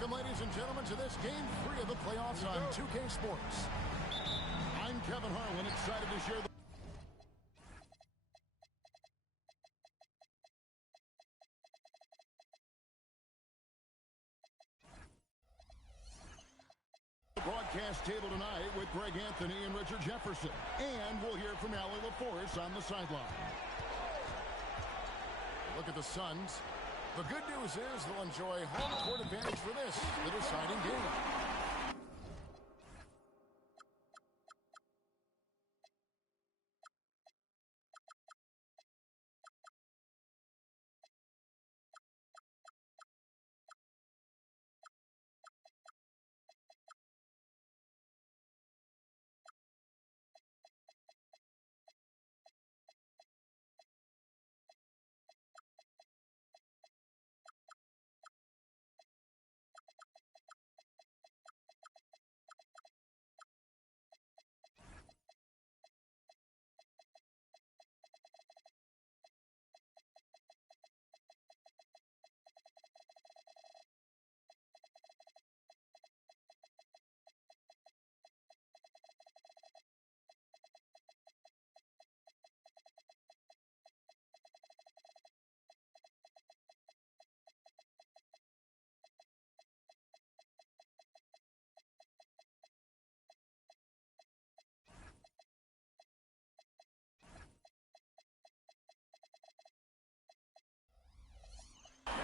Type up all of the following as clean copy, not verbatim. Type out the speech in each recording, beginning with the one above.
Welcome, ladies and gentlemen, to this Game 3 of the playoffs on 2K Sports. I'm Kevin Harlan, excited to share the broadcast table tonight with Greg Anthony and Richard Jefferson. And we'll hear from Allie LaForce on the sideline. Look at the Suns. The good news is they'll enjoy home court advantage for this, the deciding game.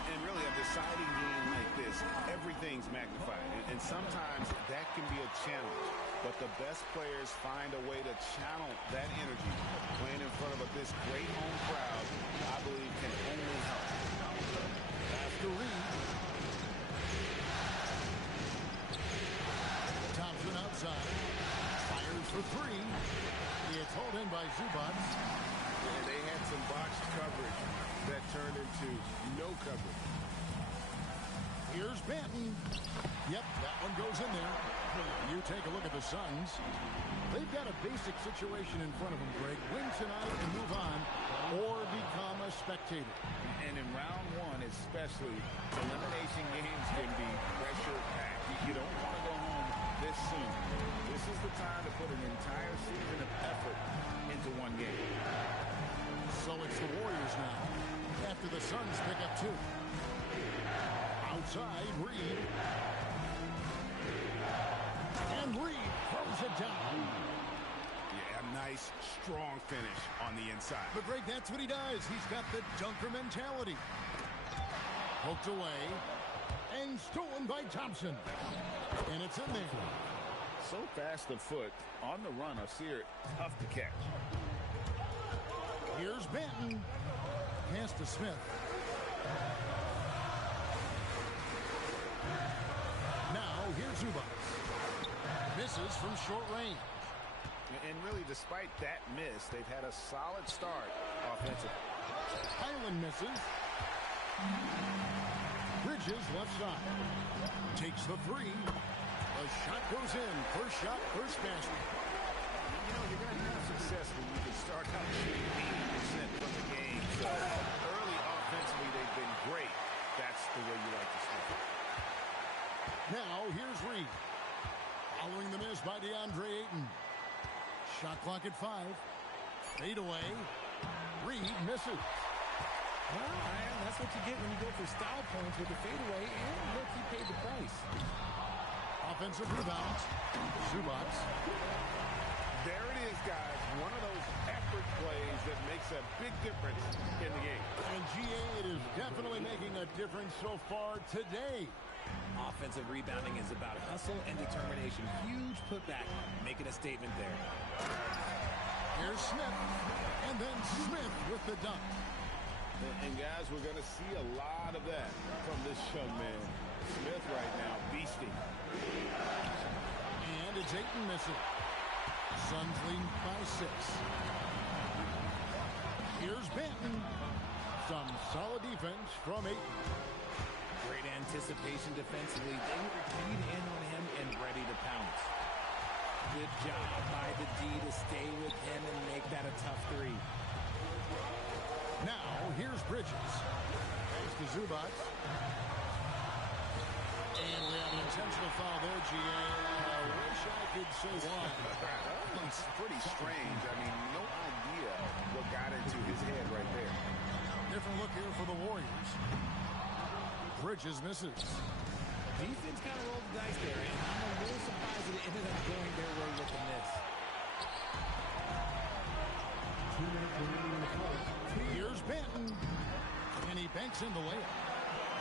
And really, a deciding game like this, everything's magnified. And sometimes that can be a challenge. But the best players find a way to channel that energy. Playing in front of this great home crowd, I believe, can only help. After Reed. Thompson outside. Fires for three. It's hauled in by Zubac. And they had some boxed coverage that turned into no coverage. Here's Banton. Yep, that one goes in there. You take a look at the Suns. They've got a basic situation in front of them, Greg. Win tonight and move on, or become a spectator. And in round one especially, elimination games can be pressure-packed. You don't want to go home this soon. This is the time to put an entire season of effort into one game. So it's the Warriors now, after the Suns pick up two. Outside, Reed. And Reed throws it down. Yeah, nice, strong finish on the inside. But Greg, that's what he does. He's got the dunker mentality. Poked away. And stolen by Thompson. And it's in there. So fast of foot, on the run, I see her tough to catch. Here's Banton. Pass to Smith. Now, here's Zubac. Misses from short range. And really, despite that miss, they've had a solid start offensively. Highland misses. Bridges left side. Takes the three. The shot goes in. First shot, first basket. You know, you're going to have success when you can start out shooting 80% from the game. So early offensively, they've been great. That's the way you like to start. Now, here's Reed. Following the miss by DeAndre Ayton. Shot clock at 5. Fade away. Reed misses. Well, man, that's what you get when you go for style points with the fadeaway, and look, he paid the price. Offensive rebound. Zubac. There it is, guys. One of those effort plays that makes a big difference in the game. And GA, it is definitely making a difference so far today. Offensive rebounding is about hustle and determination. Huge putback, making a statement there. Here's Smith. And then Smith with the dunk. And guys, we're going to see a lot of that from this young man. Smith right now, beasting. And it's Ayton missing. Suns lead by 6. Here's Banton. Some solid defense from Ayton. Great anticipation defensively. They were keyed in on him and ready to pounce. Good job by the D to stay with him and make that a tough three. Now, here's Bridges. Thanks to Zubac. And intentional foul there, GA. I wish I could say why. It's pretty strange. I mean, no idea what got into his head right there. Different look here for the Warriors. Bridges misses. Defense kind of rolled the dice there, and I'm a little surprised that it ended up going their way with the miss. Here's Benton. And he banks in the layup.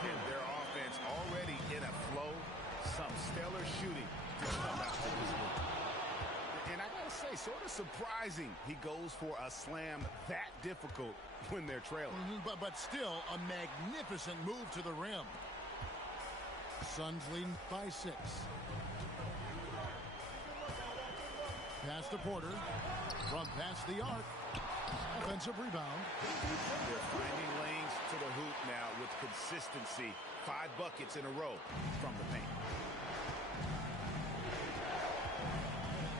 And their offense already in a flow. Some stellar shooting to come out to this one. And I got to say, sort of surprising he goes for a slam that difficult when they're trailing. But still, a magnificent move to the rim. Suns leading by 6. Pass to Porter. From past the arc. Offensive rebound. They're finding lanes to the hoop now with consistency. 5 buckets in a row from the paint.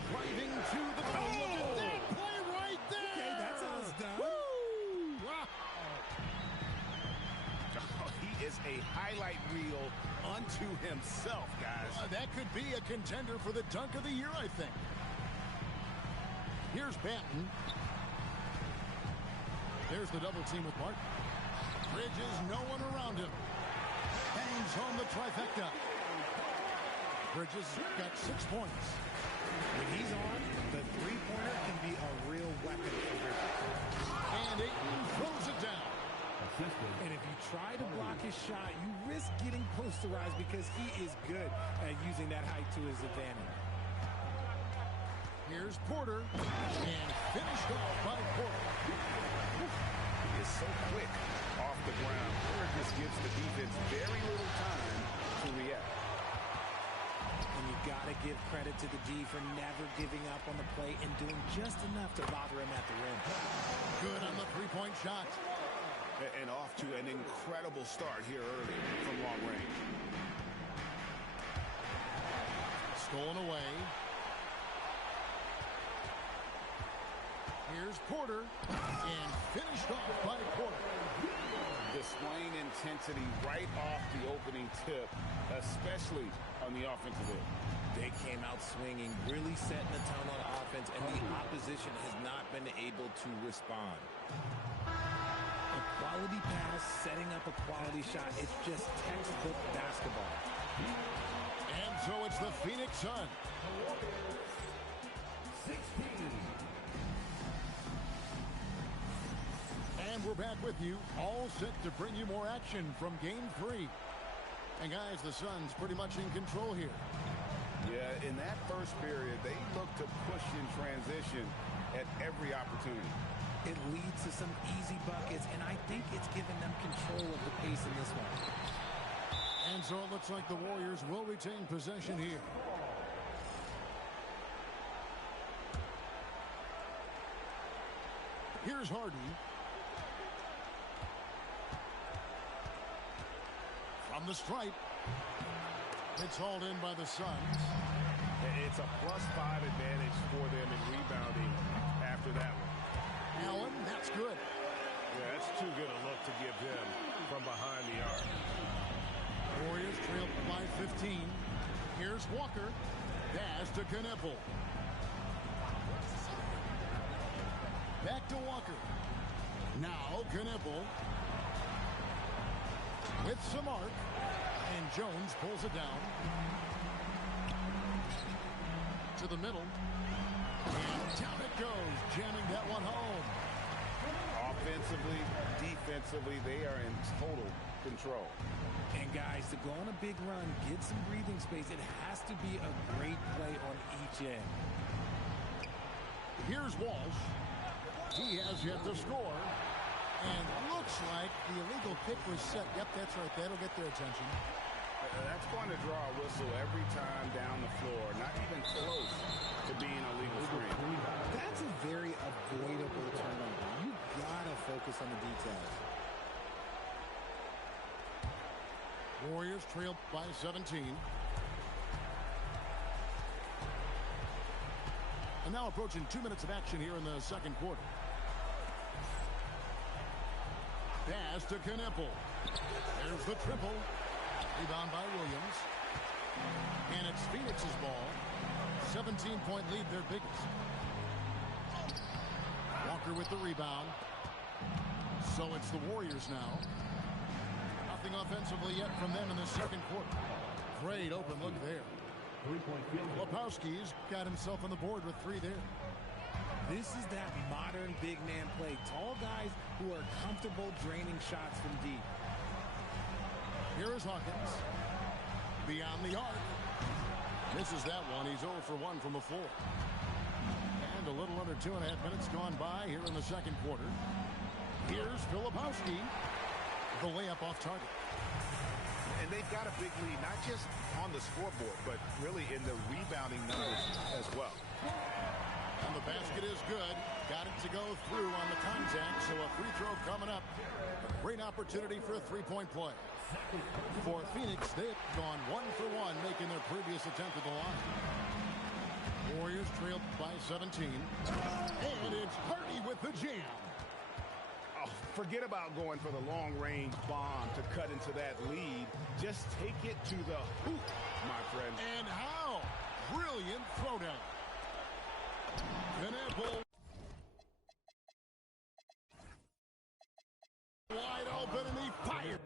Driving to the middle. Look at that play right there. Okay, that's how it's done. Woo! Wow. He is a highlight reel unto himself, guys. That could be a contender for the dunk of the year, I think. Here's Banton. There's the double team with Martin. Bridges, no one around him. Hangs home the trifecta. Bridges got 6 points. When he's on, the three-pointer can be a real weapon for Bridges. And Ayton throws it down. And if you try to block his shot, you risk getting posterized because he is good at using that height to his advantage. Here's Porter. And finished off by Porter. He is so quick off the ground. Porter just gives the defense very little time to react. And you got to give credit to the D for never giving up on the play and doing just enough to bother him at the rim. Good on the three-point shot. And off to an incredible start here early from long range. Stolen away. Here's Porter. And finished off by Porter. Displaying intensity right off the opening tip, especially on the offensive end. They came out swinging, really setting the tone on offense, and the opposition has not been able to respond. A quality pass, setting up a quality shot. It's just textbook basketball. And so it's the Phoenix Suns. 16. And we're back with you, all set to bring you more action from Game 3. And guys, the Suns pretty much in control here. Yeah, in that first period, they looked to push in transition at every opportunity. It leads to some easy buckets, and I think it's given them control of the pace in this one. And so it looks like the Warriors will retain possession here. Here's Harden. From the stripe. It's hauled in by the Suns. It's a +5 advantage for them in rebounding after that one. Allen, that's good. Yeah, that's too good a look to give him from behind the arc. Warriors trail by 15. Here's Walker. Pass to Kneppel. Back to Walker. Now Kneppel. With some arc. And Jones pulls it down. To the middle. And down it goes. Jamming that one home. Offensively, defensively, they are in total control. And guys, to go on a big run, get some breathing space, it has to be a great play on each end. Here's Walsh. He has yet to score. And looks like the illegal kick was set. Yep, that's right. That'll get their attention. That's going to draw a whistle every time down the floor. Not even close to being a legal screen. That's a very avoidable turnover. You gotta focus on the details. Warriors trail by 17. And now approaching 2 minutes of action here in the second quarter. Pass to Kneppel. There's the triple. Rebound by Williams. And it's Phoenix's ball. 17-point lead, their biggest. Walker with the rebound. So it's the Warriors now. Nothing offensively yet from them in the second quarter. Great open look there. Filipowski's got himself on the board with 3 there. This is that modern big man play. Tall guys who are comfortable draining shots from deep. Here is Hawkins. Beyond the arc. Misses that one. He's 0 for 1 from the floor. And a little under 2.5 minutes gone by here in the second quarter. Here's Filipowski. The layup off target. And they've got a big lead, not just on the scoreboard, but really in the rebounding numbers as well. And the basket is good. Got it to go through on the contact, so a free throw coming up. A great opportunity for a three-point play. For Phoenix, they've gone 1 for 1, making their previous attempt at the line. Warriors trailed by 17. And it's Hardy with the jam. Oh, forget about going for the long-range bomb to cut into that lead. Just take it to the hoop, my friend. And how? Brilliant throwdown. Knipple. Wide open, and he fired.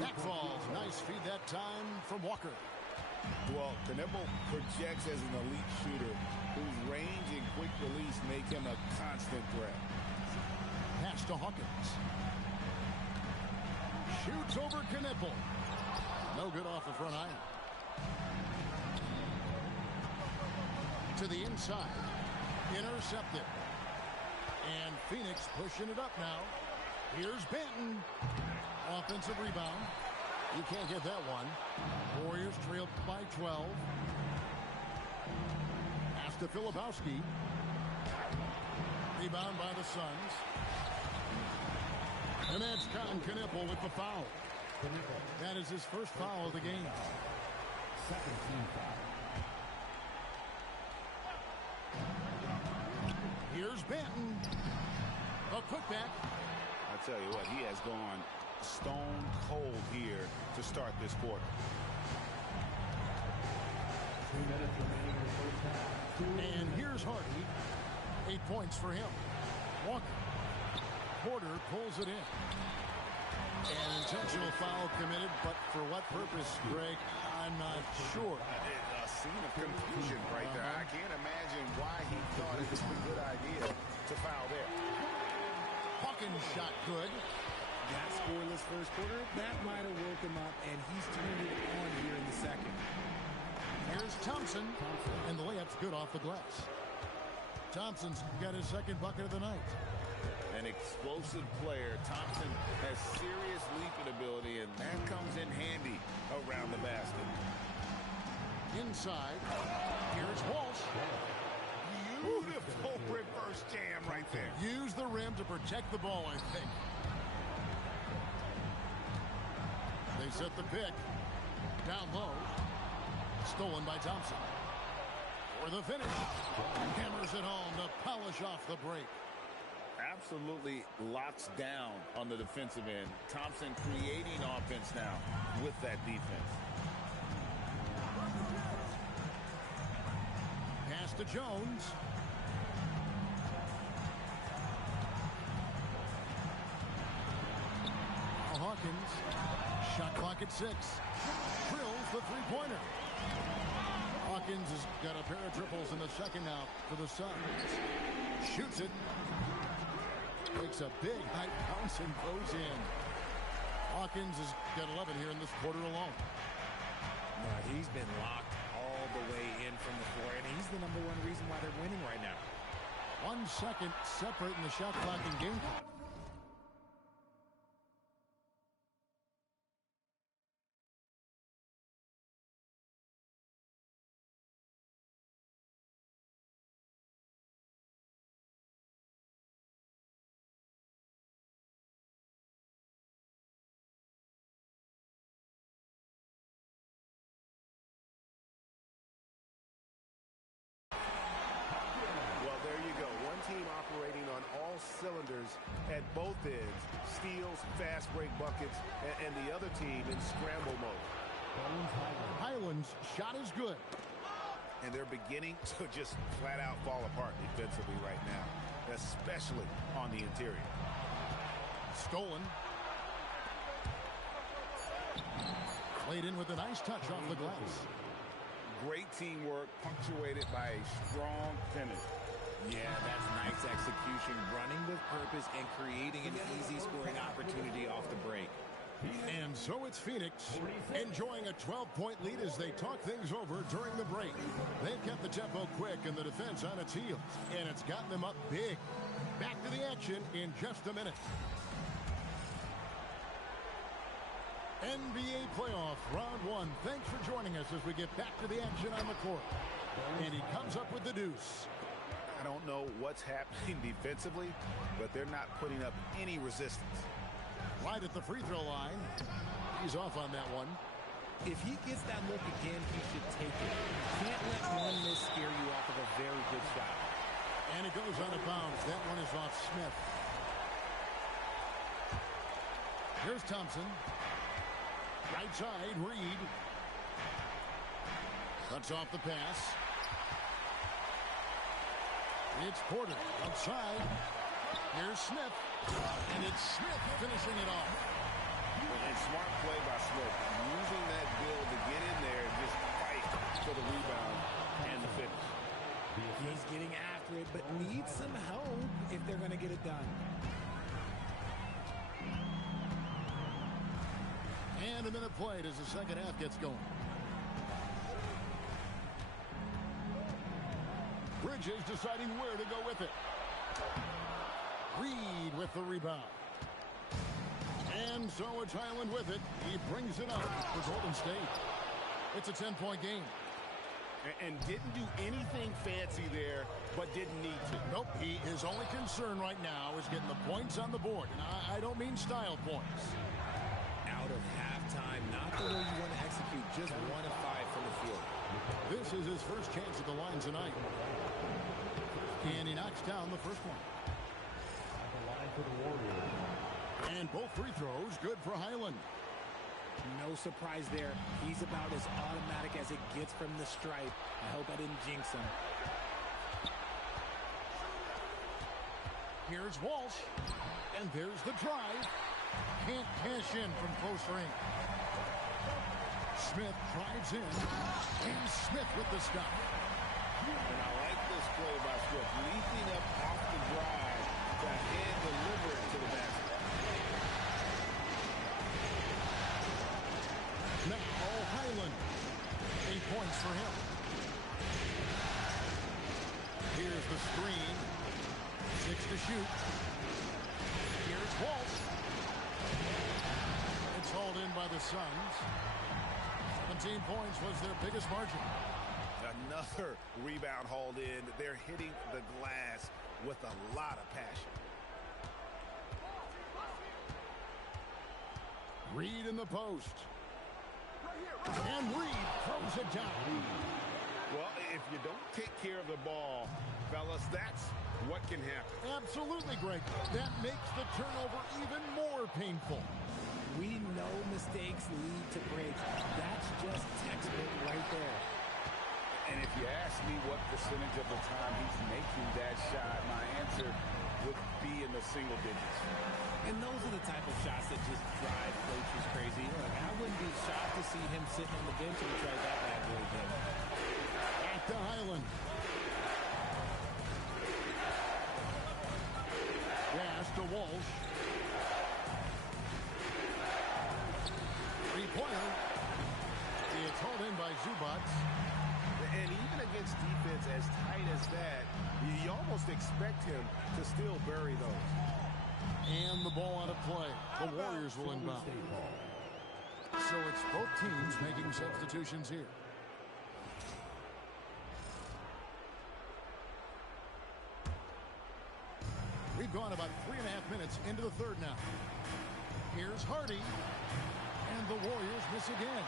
That falls. Nice feed that time from Walker. Well, Knipple projects as an elite shooter whose range and quick release make him a constant threat. Pass to Hawkins. Shoots over Knipple. No good off the front iron. To the inside. Intercepted. And Phoenix pushing it up now. Here's Benton. Offensive rebound. You can't get that one. Warriors trailed by 12. Pass to Filipowski. Rebound by the Suns. And that's Con Knipple with the foul. That is his first foul of the game. Second team foul. Here's Benton. A putback. I tell you what, he has gone stone cold here to start this quarter. 3 minutes remaining in the first half. And here's Hardy. 8 points for him. Walker. Porter pulls it in. An intentional foul committed, but for what purpose, Greg? I'm not sure. A scene of confusion right there. I can't imagine why he thought it was a good idea to foul there. Hawkins shot good. That scoreless first quarter, that might have woke him up, and he's turned it on here in the second. Here's Thompson, and the layup's good off the glass. Thompson's got his second bucket of the night. An explosive player. Thompson has serious leaping ability, and that comes in handy around the basket. Inside, here's Walsh. Beautiful reverse jam right there. Use the rim to protect the ball, I think. They set the pick. Down low. Stolen by Thompson. For the finish. Hammers it home to polish off the break. Absolutely locks down on the defensive end. Thompson creating offense now with that defense. Pass to Jones. Hawkins. Shot clock at 6. Drills the three-pointer. Hawkins has got a pair of triples in the second now for the Suns. Shoots it. Takes a big high bounce and goes in. Hawkins has got 11 here in this quarter alone. He's been locked all the way in from the floor, and he's the number one reason why they're winning right now. 1 second separating the shot clock and game clock. Operating on all cylinders at both ends. Steals, fast break buckets, and the other team in scramble mode. Highland's shot is good. And they're beginning to just flat out fall apart defensively right now, especially on the interior. Stolen. Played in with a nice touch off the glass. Great teamwork punctuated by a strong finish. Yeah, that's nice execution, running with purpose and creating an easy scoring opportunity off the break. And so it's Phoenix enjoying a 12-point lead as they talk things over during the break. They've kept the tempo quick and the defense on its heels, and it's gotten them up big. Back to the action in just a minute. NBA playoff round 1. Thanks for joining us as we get back to the action on the court. And he comes up with the deuce. I don't know what's happening defensively, but they're not putting up any resistance. Right at the free throw line. He's off on that one. If he gets that look again, he should take it. You can't let one miss scare you off of a very good shot. And it goes out of bounds. That one is off Smith. Here's Thompson. Right side, Reed. Cuts off the pass. It's Porter outside. Here's Smith. And it's Smith finishing it off. And smart play by Smith. Using that build to get in there and just fight for the rebound and the finish. He's getting after it, but needs some help if they're going to get it done. And a minute played as the second half gets going. Bridges deciding where to go with it. Reed with the rebound. And so it's Highland with it. He brings it up for Golden State. It's a 10-point game. And didn't do anything fancy there, but didn't need to. Nope, his only concern right now is getting the points on the board. And I don't mean style points. Out of halftime, not the way you want to execute, just 1 of 5 from the field. This is his first chance at the line tonight. And he knocks down the first one. And both free throws good for Highland. No surprise there. He's about as automatic as it gets from the stripe. I hope I didn't jinx him. Here's Walsh. And there's the drive. Can't cash in from close range. Smith drives in. And Smith with the stop. And I like this play by Swift, leaping up off the drive to hand deliver it to the basket. Now Highland. 8 points for him. Here's the screen. 6 to shoot. Here's Walsh. It's hauled in by the Suns. 17 points was their biggest margin. Another rebound hauled in. They're hitting the glass with a lot of passion. Reed in the post. And Reed throws it down. Well, if you don't take care of the ball, fellas, that's what can happen. Absolutely, Greg. That makes the turnover even more painful. We know mistakes lead to breaks. That's just textbook right there. And if you ask me what percentage of the time he's making that shot, my answer would be in the single digits. And those are the type of shots that just drive coaches crazy. Look, I wouldn't be shocked to see him sitting on the bench and try that bad boy again. Back to Highland. Pass to Walsh. Three-pointer. It's hauled in by Zubac. And even against defense as tight as that, you almost expect him to still bury those. And the ball out of play. The Warriors will inbound. So it's both teams making substitutions here. We've gone about 3.5 minutes into the third now. Here's Hardy. And the Warriors miss again.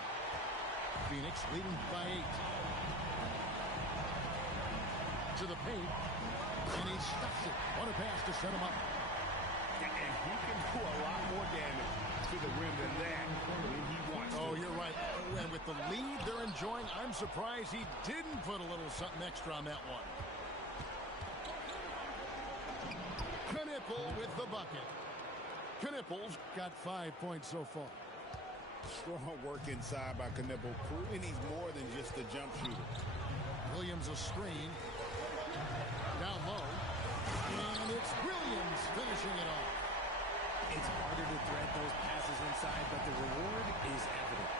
Phoenix leading by 8. To the paint. And he stuffs it. What a pass to set him up. And he can do a lot more damage to the rim than that when he wants to. Oh, you're right. And with the lead they're enjoying, I'm surprised he didn't put a little something extra on that one. Knipple with the bucket. Knipple's got 5 points so far. Strong work inside by Knipple, proving he's more than just a jump shooter. Williams a screen. Down low. And it's Williams finishing it off. It's harder to thread those passes inside, but the reward is evident.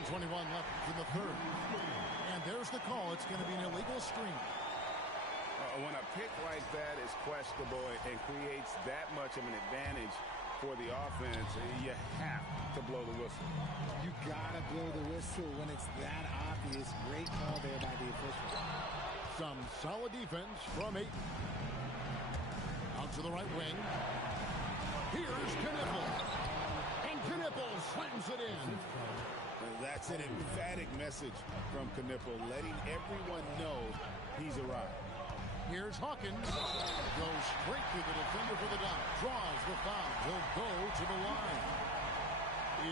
1:21 left in the third. And there's the call. It's going to be an illegal screen. When a pick like that is questionable and creates that much of an advantage for the offense, you have to blow the whistle. You gotta blow the whistle when it's that obvious. Great call there by the official. Some solid defense from Ayton. Out to the right wing. Here's Knipple. And Knipple slams it in. That's an emphatic message from Knipple, letting everyone know he's arrived. Here's Hawkins. Goes straight to the defender for the dunk. Draws the foul. He'll go to the line.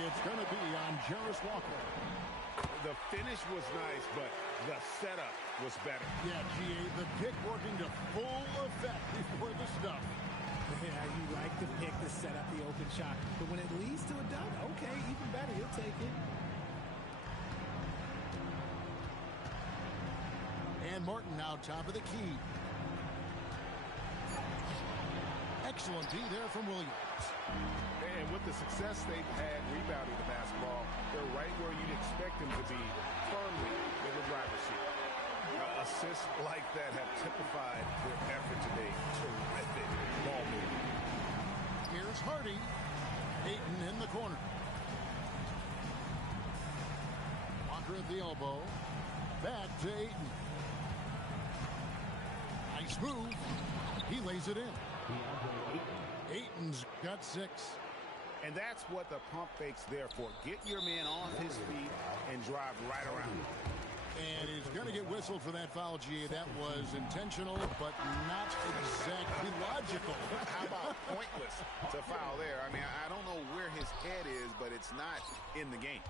It's going to be on Jarris Walker. The finish was nice, but the setup was better. Yeah, GA, the pick working to full effect before the stuff. Yeah, you like the pick to set up the open shot. But when it leads to a dunk, okay, even better. You'll take it. And Martin now top of the key. Excellent D there from Williams. And with the success they've had rebounding the basketball, they're right where you'd expect them to be, firmly in the driver's seat. Assists like that have typified their effort today. Terrific ball movement. Here's Hardy. Ayton in the corner. Walker at the elbow. Back to Ayton. Nice move. He lays it in. Ayton's got 6. And that's what the pump fake's there for. Get your man on his feet and drive right around him. And he's going to get whistled for that foul, G. That was intentional, but not exactly logical. How about pointless to foul there? I mean, I don't know where his head is, but it's not in the game.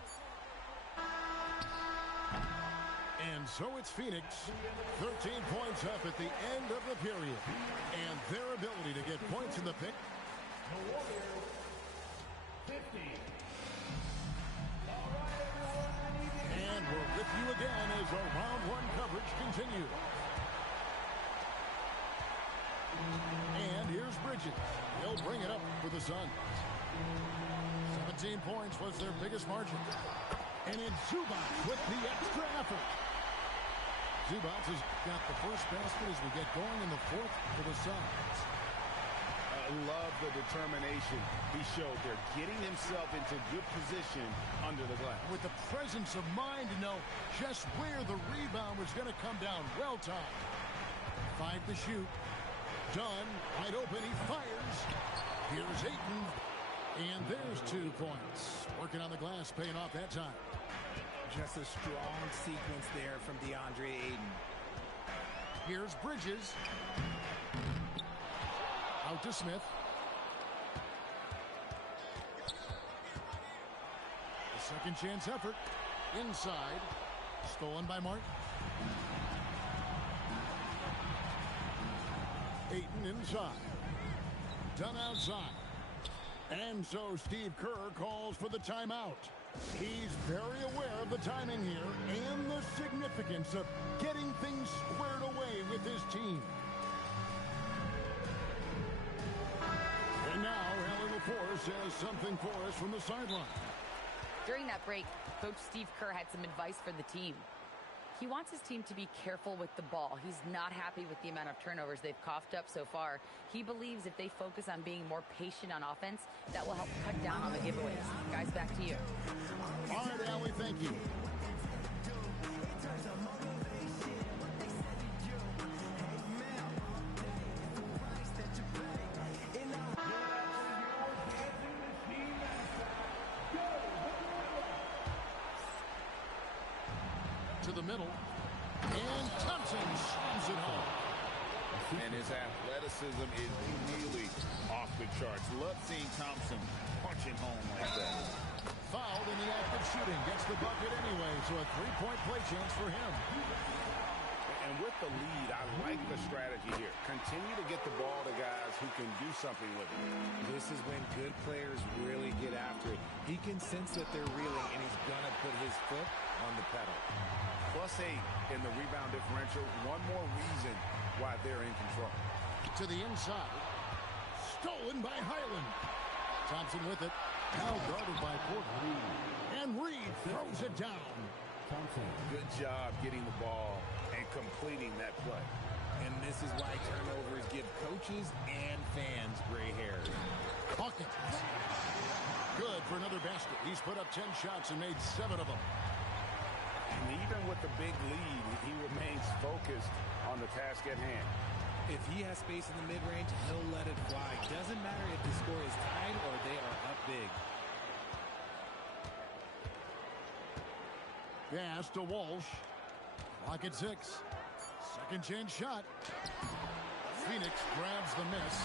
And so it's Phoenix, 13 points up at the end of the period. And their ability to get points in the pick. The Warriors, 50. And we're with you again as our round one coverage continues. And here's Bridges. He'll bring it up for the Suns. 17 points was their biggest margin. And it's Zubac with the extra effort. Zubac has got the first basket as we get going in the fourth for the Suns. I love the determination he showed there, getting himself into good position under the glass. With the presence of mind to know just where the rebound was going to come down. Well timed. 5 to shoot. Dunn, wide open, he fires. Here's Ayton. And there's 2 points. Working on the glass, paying off that time. Just a strong sequence there from DeAndre Ayton. Here's Bridges. Out to Smith. A second chance effort. Inside. Stolen by Martin. Ayton inside. Done outside. And so Steve Kerr calls for the timeout. He's very aware of the timing here and the significance of getting things squared away with his team. And now, Helen LaForce has something for us from the sideline. During that break, Coach Steve Kerr had some advice for the team. He wants his team to be careful with the ball. He's not happy with the amount of turnovers they've coughed up so far. He believes if they focus on being more patient on offense, that will help cut down on the giveaways. Guys, back to you. All right, Allie, thank you. To the middle, and Thompson slams it home. And his athleticism is really off the charts. Love seeing Thompson punching home like that. Fouled in the act of shooting, gets the bucket anyway, so a 3-point play chance for him. And with the lead, I like the strategy here. Continue to get the ball to guys who can do something with it. This is when good players really get after it. He can sense that they're reeling, and he's going to put his foot on the pedal. +8 in the rebound differential. One more reason why they're in control. To the inside. Stolen by Highland. Thompson with it. Now guarded by Porter. And Reed throws it down. Thompson. Good job getting the ball and completing that play. And this is why turnovers give coaches and fans gray hairs. Hawkins. Good for another basket. He's put up 10 shots and made 7 of them. And even with the big lead, he remains focused on the task at hand. If he has space in the mid-range, he'll let it fly. Doesn't matter if the score is tied or they are up big. Pass to Walsh. Clock at 6. Second chance shot. Phoenix grabs the miss.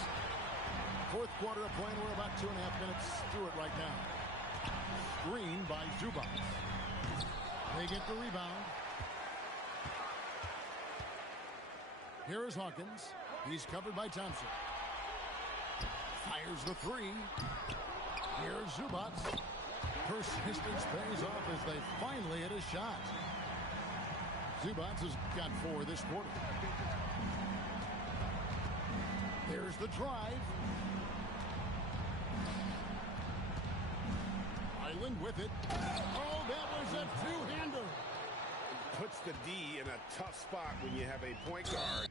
Fourth quarter of play. We're about 2.5 minutes through it right now. Screen by Zubac. They get the rebound. Here is Hawkins. He's covered by Thompson. Fires the 3. Here's Zubac. Persistence pays off as they finally hit a shot. Zubac has got 4 this quarter. There's the drive. Island with it. Oh, that was a two-hander. Puts the D in a tough spot when you have a point guard.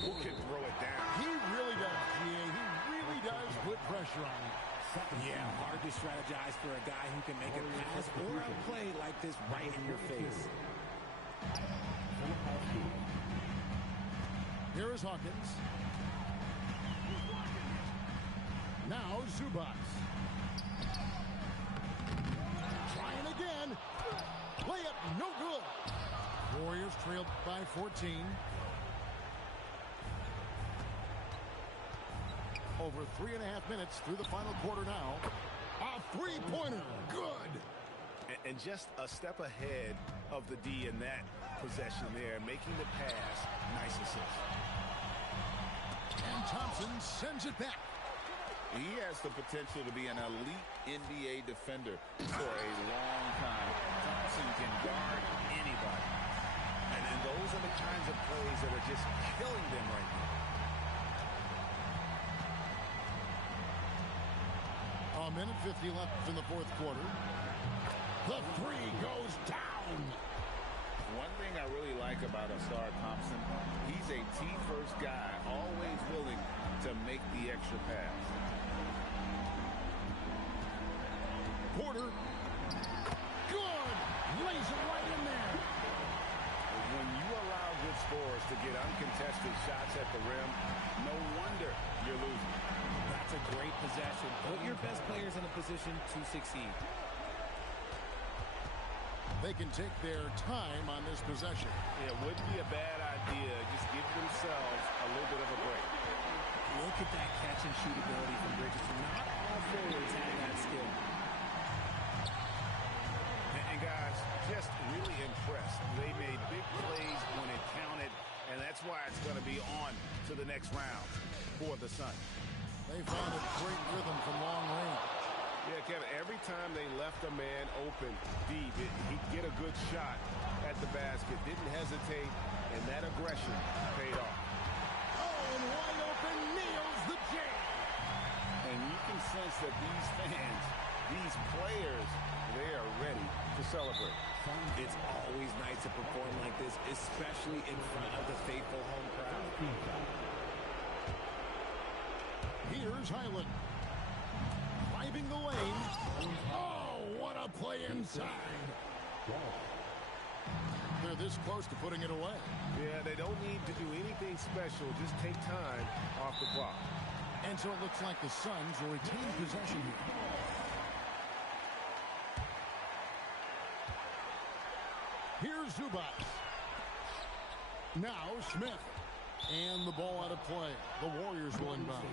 Who can throw it down? He really does. Yeah, he really does put pressure on him. Yeah, hard to strategize for a guy who can make a pass or a play like this right in your face. Here is Hawkins. Now Zubac. Trying again. Layup, no good. Warriors trailed by 14. Over 3.5 minutes through the final quarter now. A three-pointer. Good. And just a step ahead of the D in that possession there, making the pass. Nice assist. And Thompson sends it back. He has the potential to be an elite NBA defender for a long time. Thompson can guard anybody. And those are the kinds of plays that are just killing them right now. A minute 50 left in the fourth quarter. The three goes down. One thing I really like about Asar Thompson, he's a T-first guy, always willing to make the extra pass. Porter. Good. Lays it right in there. When you allow good scorers to get uncontested shots at the rim, no wonder you're losing. That's a great possession. Put your best players in a position to succeed. They can take their time on this possession. It wouldn't be a bad idea. Just give themselves a little bit of a break. Look at that catch and shoot ability from Bridges. Not all forwards have that skill. And guys, just really impressed. They made big plays when it counted, and that's why it's going to be on to the next round for the Suns. They found a great rhythm from long range. Yeah, Kevin, every time they left a man open deep, he'd get a good shot at the basket. Didn't hesitate, and that aggression paid off. Oh, and wide open, nails the jam. And you can sense that these fans, these players, they are ready to celebrate. It's always nice to perform like this, especially in front of the faithful home crowd. Here's Highland. Driving the lane. Oh, what a play inside. They're this close to putting it away. Yeah, they don't need to do anything special. Just take time off the clock. And so it looks like the Suns will retain possession here. Here's Zubac. Now Smith. And the ball out of play. The Warriors will inbound.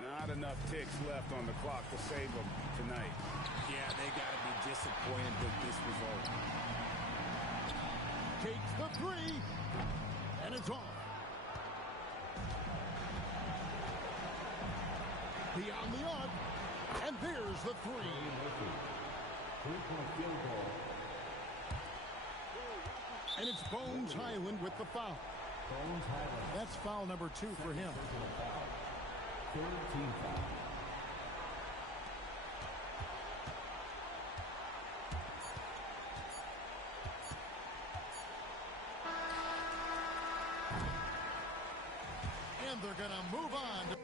Not enough ticks left on the clock to save them tonight. Yeah, they got to be disappointed with this result. Takes the three. And it's off. Beyond the arc. And there's the three. Three-point field goal. And it's Bones Highland with the foul. Bones Highland. That's foul number 2 for him. Third team foul. And they're going to move on to